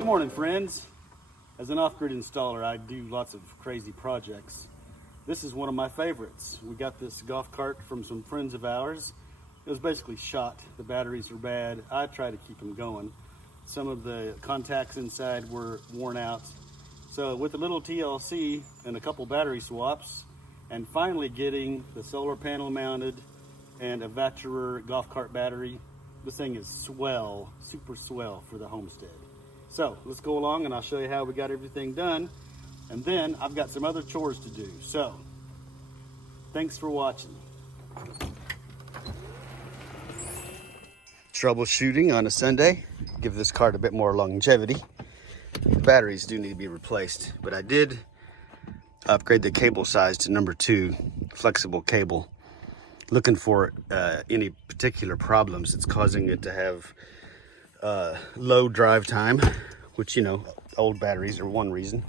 Good morning, friends. As an off-grid installer, I do lots of crazy projects. This is one of my favorites. We got this golf cart from some friends of ours. It was basically shot. The batteries were bad. I tried to keep them going. Some of the contacts inside were worn out. So with a little TLC and a couple battery swaps, and finally getting the solar panel mounted and a Vatrer golf cart battery, this thing is swell, super swell for the homestead. So let's go along and I'll show you how we got everything done. And then I've got some other chores to do. So thanks for watching. Troubleshooting on a Sunday. Give this cart a bit more longevity. The batteries do need to be replaced, but I did upgrade the cable size to number 2, flexible cable. Looking for any particular problems that's causing it to have low drive time, which, you know, old batteries are one reason.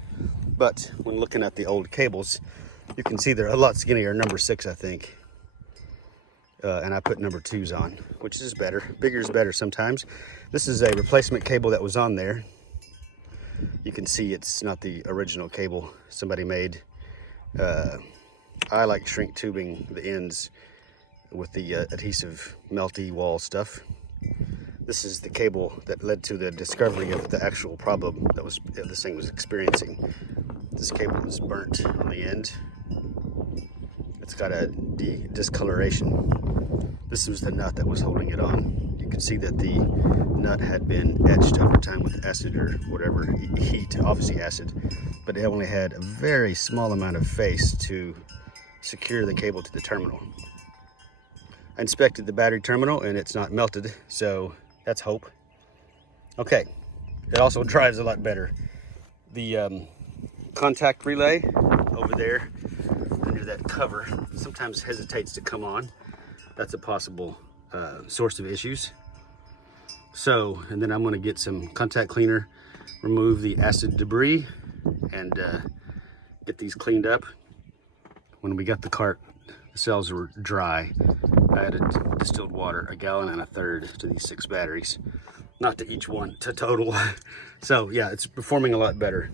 But when looking at the old cables, you can see they're a lot skinnier, number 6, I think. And I put number 2s on, which is better. Bigger is better sometimes. This is a replacement cable that was on there. You can see it's not the original cable somebody made. I like shrink tubing the ends with the adhesive melty wall stuff. This is the cable that led to the discovery of the actual problem that this thing was experiencing. This cable is burnt on the end. It's got a discoloration. This was the nut that was holding it on. You can see that the nut had been etched over time with acid or whatever, heat, obviously acid, but it only had a very small amount of face to secure the cable to the terminal. I inspected the battery terminal and it's not melted, so that's hope. Okay, it also drives a lot better. The contact relay over there under that cover sometimes hesitates to come on. That's a possible source of issues. So, and then I'm going to get some contact cleaner, remove the acid debris, and get these cleaned up. When we got the cart, the cells were dry. I added distilled water, 1.3 gallons to these 6 batteries. Not to each one, to total. So yeah, it's performing a lot better.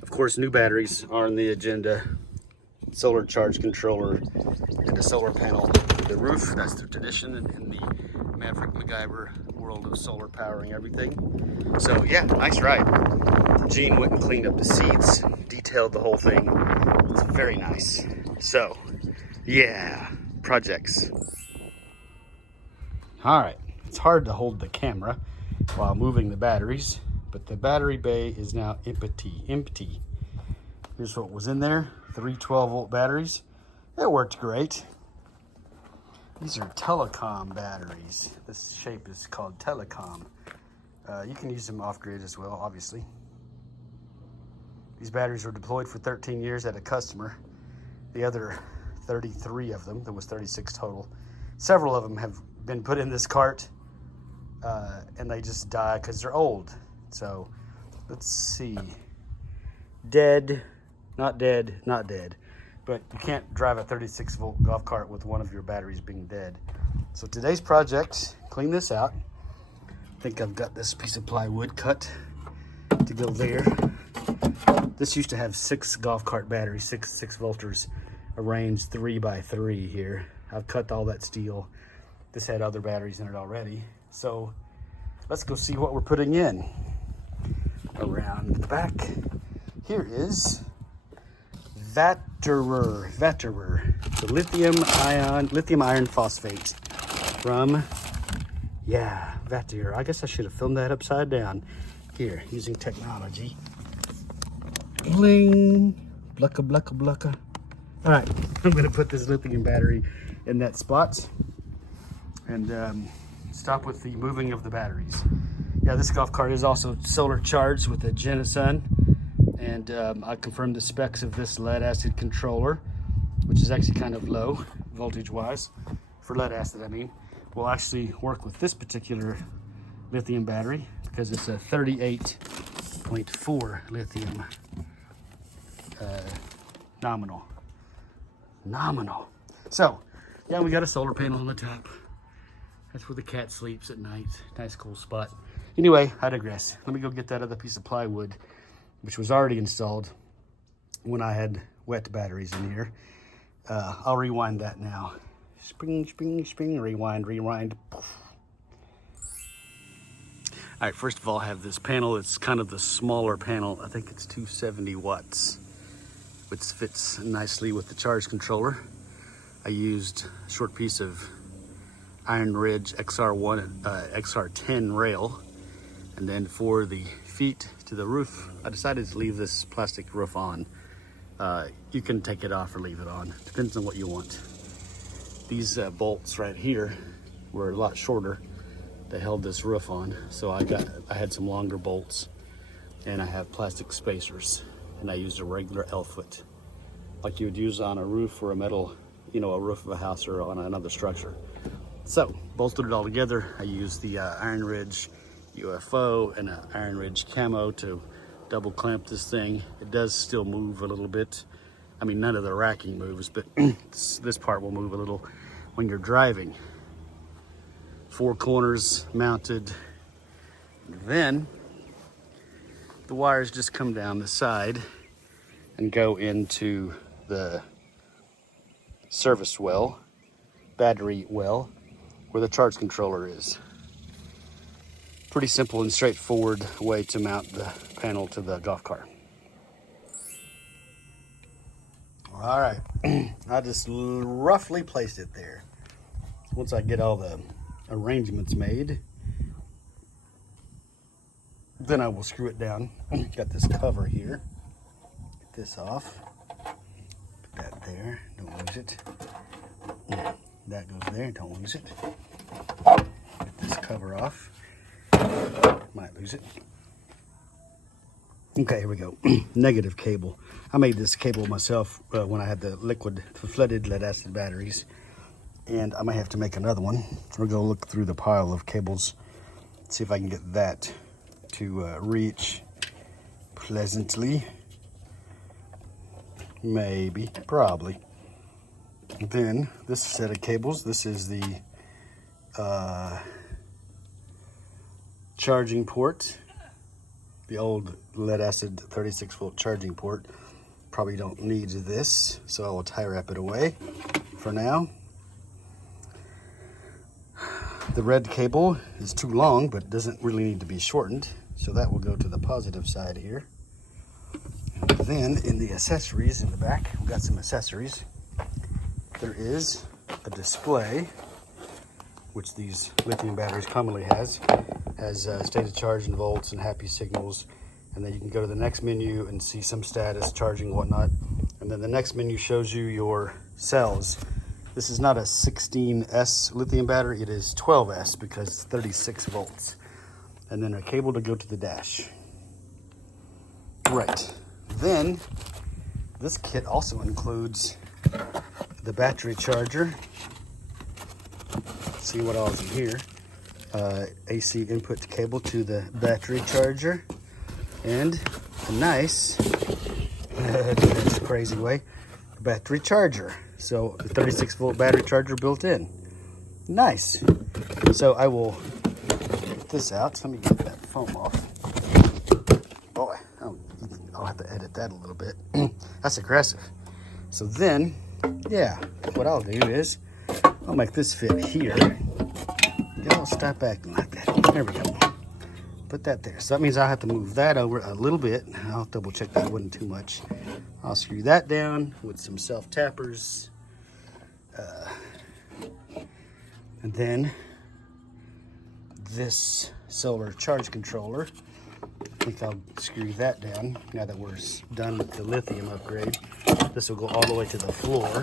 Of course, new batteries are on the agenda. Solar charge controller and a solar panel to the roof. That's the tradition in the Maverick MacGyver world of solar powering everything. So yeah, nice ride. Gene went and cleaned up the seats, detailed the whole thing. It's very nice. So yeah, projects. All right, it's hard to hold the camera while moving the batteries, but the battery bay is now empty. Here's what was in there. 3 12-volt batteries. It worked great. These are telecom batteries. This shape is called telecom. You can use them off-grid as well, obviously. These batteries were deployed for 13 years at a customer. The other 33 of them, there was 36 total. Several of them have been put in this cart and they just die because they're old. So let's see. Dead. Not dead, not dead. But you can't drive a 36-volt golf cart with one of your batteries being dead. So today's project, clean this out. I think I've got this piece of plywood cut to go there. This used to have 6 golf cart batteries, 6 volters, arranged 3 by 3 here. I've cut all that steel. This had other batteries in it already. So let's go see what we're putting in. Around the back, here is Vatrer, the lithium iron phosphate from, yeah, Vatrer. I guess I should have filmed that upside down. Here, using technology. Bling, blucka, blucka, blucka. All right, I'm gonna put this lithium battery in that spot and stop with the moving of the batteries. Yeah, this golf cart is also solar charged with a Genasun. And I confirmed the specs of this lead acid controller, which is actually kind of low voltage wise for lead acid. I mean, will actually work with this particular lithium battery because it's a 38.4 lithium nominal. So yeah, we got a solar panel on the top. That's where the cat sleeps at night. Nice cool spot. Anyway, I digress. Let me go get that other piece of plywood, which was already installed when I had wet batteries in here. I'll rewind that now. Spring, spring, spring, rewind, rewind. Poof. All right, first of all, I have this panel. It's kind of the smaller panel. I think it's 270 watts, which fits nicely with the charge controller. I used a short piece of Iron Ridge XR10 rail. And then for the feet to the roof, I decided to leave this plastic roof on. You can take it off or leave it on. Depends on what you want. These bolts right here were a lot shorter. They held this roof on, so I had some longer bolts, and I have plastic spacers, and I used a regular L-foot, like you would use on a roof or a metal, a roof of a house or on another structure. So bolted it all together. I used the Iron Ridge UFO and an Iron Ridge camo to double clamp this thing. It does still move a little bit. I mean, none of the racking moves, but this part will move a little when you're driving. 4 corners mounted. And then the wires just come down the side and go into the service well, battery well, where the charge controller is. Pretty simple and straightforward way to mount the panel to the golf car. All right, I just roughly placed it there. Once I get all the arrangements made, then I will screw it down. Got this cover here. Get this off. Put that there, don't lose it. That goes there, don't lose it. Get this cover off. Might lose it. Okay, here we go. Negative cable. I made this cable myself when I had the flooded lead acid batteries, and I might have to make another one. We'll go look through the pile of cables, see if I can get that to reach pleasantly. Maybe, probably. Then this set of cables, this is the charging port, the old lead acid 36 volt charging port. Probably don't need this, so I will tie wrap it away for now. The red cable is too long, but doesn't really need to be shortened, so that will go to the positive side here. And then in the accessories in the back, we've got some accessories. There is a display, which these lithium batteries commonly has state of charge and volts and happy signals. And then you can go to the next menu and see some status, charging, whatnot. And then the next menu shows you your cells. This is not a 16S lithium battery, it is 12S because it's 36 volts. And then a cable to go to the dash. Right, then this kit also includes the battery charger. Let's see what all is in here. AC input cable to the battery charger. And a nice, that's a crazy way, battery charger. So the 36 volt battery charger built in. Nice. So I will get this out. Let me get that foam off. Boy, I'll have to edit that a little bit. That's aggressive. So then, yeah, what I'll do is I'll make this fit here. Y'all stop acting like that. There we go. Put that there. So that means I'll have to move that over a little bit. I'll double check that wasn't too much. I'll screw that down with some self-tappers. And then this solar charge controller, I think I'll screw that down now that we're done with the lithium upgrade. This will go all the way to the floor.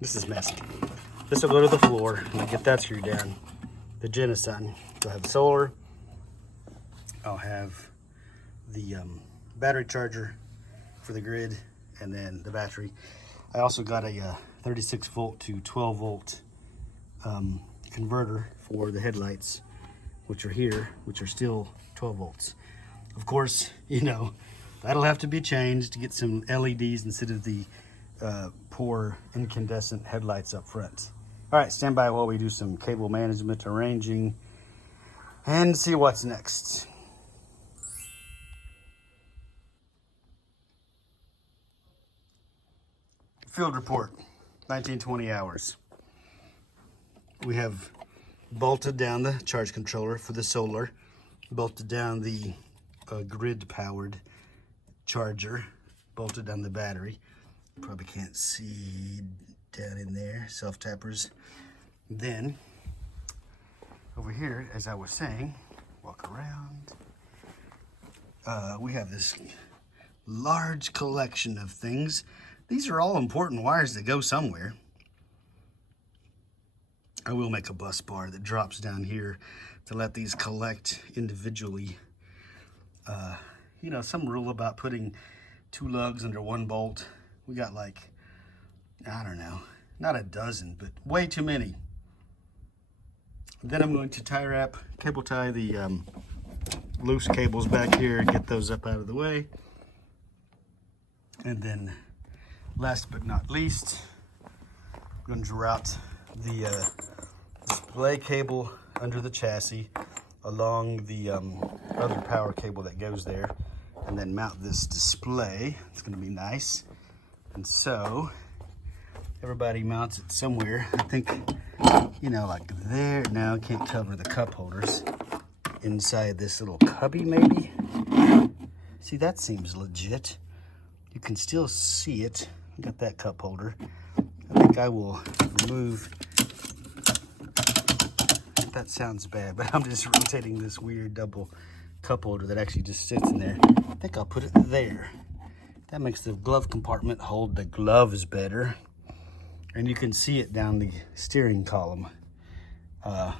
This is messy. This will go to the floor and I'll get that screwed down. The Genasun. So I have solar. I'll have the battery charger for the grid and then the battery. I also got a 36 volt to 12 volt converter for the headlights, which are here, which are still 12 volts. Of course, that'll have to be changed to get some LEDs instead of the poor incandescent headlights up front. All right, stand by while we do some cable management, arranging, and see what's next. Field report, 19-20 hours. We have bolted down the charge controller for the solar, bolted down the grid-powered charger, bolted down the battery. Probably can't see down in there, self-tappers. Then, over here, as I was saying, walk around, we have this large collection of things. These are all important wires that go somewhere. I will make a bus bar that drops down here to let these collect individually. You know, some rule about putting 2 lugs under 1 bolt. We got like, I don't know, not a dozen, but way too many. Then I'm going to tie wrap, cable tie the loose cables back here, get those up out of the way. And then last but not least, I'm going to route the display cable under the chassis along the other power cable that goes there, and then mount this display. It's going to be nice. And so everybody mounts it somewhere. I think, you know, like there. Now I can't cover the cup holders inside this little cubby maybe. See, that seems legit. You can still see it. I got that cup holder. I think I will remove. That sounds bad, but I'm just rotating this weird double cup holder that actually just sits in there. I think I'll put it there. That makes the glove compartment hold the gloves better. And you can see it down the steering column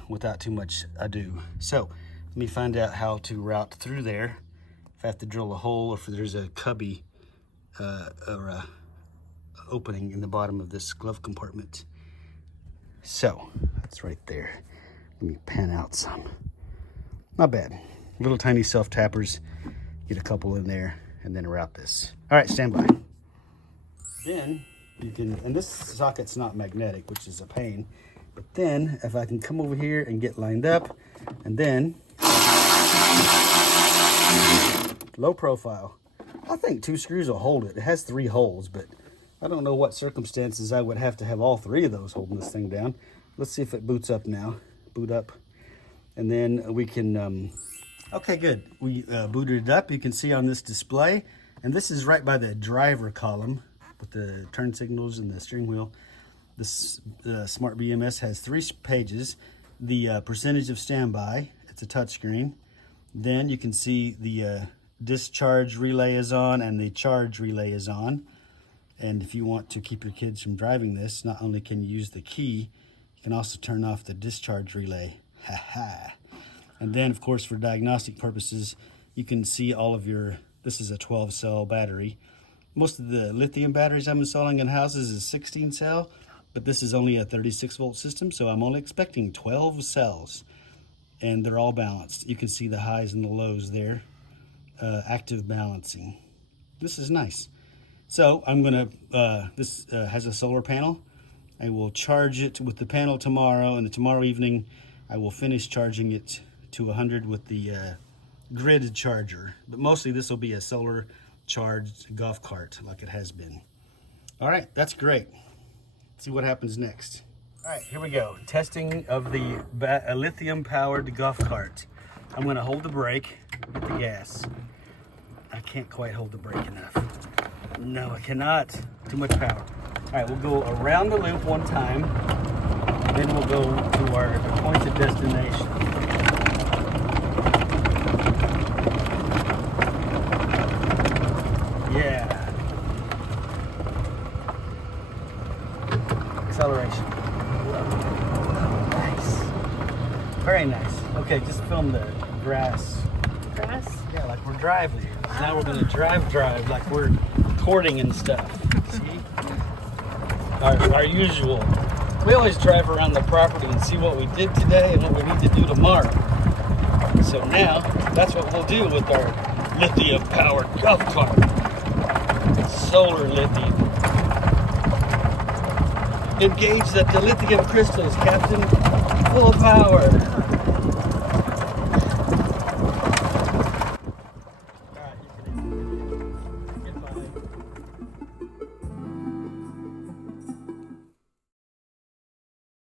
without too much ado. So let me find out how to route through there. If I have to drill a hole, or if there's a cubby or a opening in the bottom of this glove compartment. So that's right there. Let me pan out some. Not bad. Little tiny self-tappers. Get a couple in there and then route this. All right, stand by. Then you can, and this socket's not magnetic, which is a pain, but then if I can come over here and get lined up, and then low profile. I think 2 screws will hold it. It has 3 holes, but I don't know what circumstances I would have to have all 3 of those holding this thing down. Let's see if it boots up now. Boot up, and then we can okay, good. We booted it up. You can see on this display, and this is right by the driver column with the turn signals and the steering wheel. This smart BMS has 3 pages. The percentage of standby, it's a touch screen. Then you can see the discharge relay is on and the charge relay is on. And if you want to keep your kids from driving this, not only can you use the key, you can also turn off the discharge relay. And then, of course, for diagnostic purposes, you can see all of your, this is a 12-cell battery. Most of the lithium batteries I'm installing in houses is 16-cell, but this is only a 36-volt system, so I'm only expecting 12 cells. And they're all balanced. You can see the highs and the lows there. Active balancing. This is nice. So I'm gonna, this has a solar panel. I will charge it with the panel tomorrow, and tomorrow evening I will finish charging it to 100 with the grid charger. But mostly this will be a solar charged golf cart like it has been. All right, that's great. Let's see what happens next. All right, here we go. Testing of the lithium powered golf cart. I'm gonna hold the brake, hit the gas. I can't quite hold the brake enough. No, I cannot. Too much power. All right, we'll go around the loop one time, then we'll go to our appointed destination. Yeah. Acceleration. Nice. Very nice. Okay, just film the grass. Grass? Yeah, like we're driving. Now we're gonna drive like we're recording and stuff. See? Our usual. We always drive around the property and see what we did today and what we need to do tomorrow. So now, that's what we'll do with our lithium-powered golf cart. Solar lithium. Engage the lithium crystals, Captain. Full power.